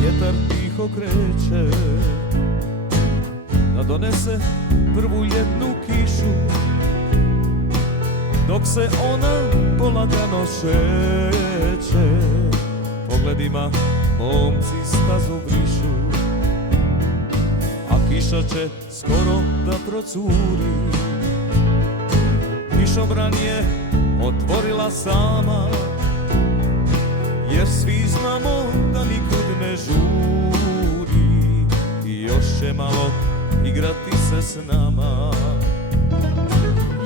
vjetar tiho kreće da donese prvu ljetnu kišu, dok se ona polagano šeće, pogledima momci stazu brišu, a kiša će skoro da procuri. Kišobran je otvorila sama, jer svi znamo da nikud ne žuri i još će malo igrati se s nama.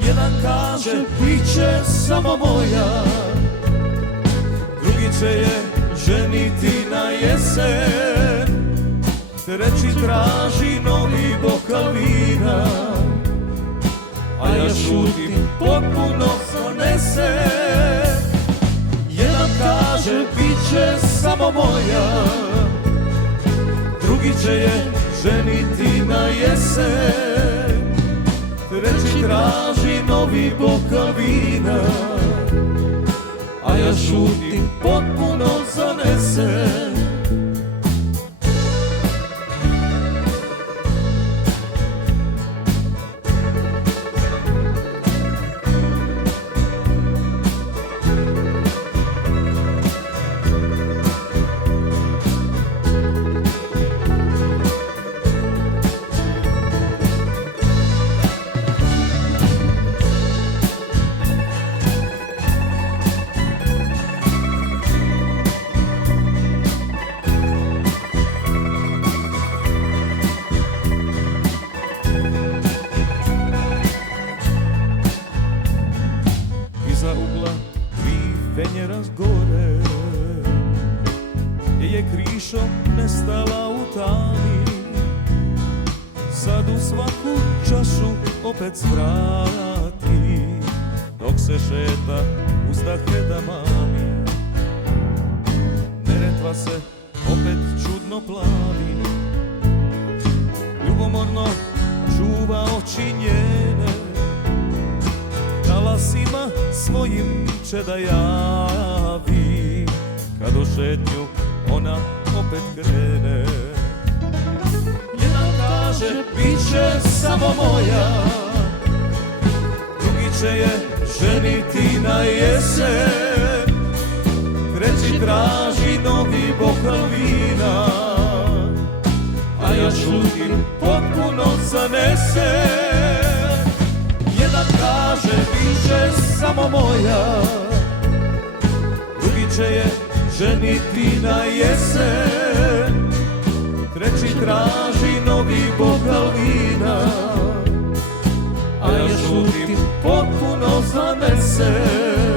Jedan kaže bit će samo moja, drugi će je ženiti na jesen, treći traži novi bokal vina, a ja šutim potpuno zanesen. Jedan kaže bit će samo moja, drugi će je ženiti na jesen, treći traži novi bokal vina, a ja šutim potpuno zanesen. Iza ugla tri fenjera gore, gdje je krišom nestala u tami, sad u svaku čašu opet svrati, dok se šeta uzdahe da mami. Neretva se opet čudno plavi, ljubomorno čuva oči njene, talasima svojim će da javi, kad u šetnju ona opet krene. Jedan kaže bit će samo moja, drugi će je ženiti na jesen, treći traži novi bokal vina, a ja šutim potpuno zanesen. Jedan kaže bit će samo moja, drugi će je ženiti na jesen, treći traži novi bokal vina, a ja šutim potpuno zanesen.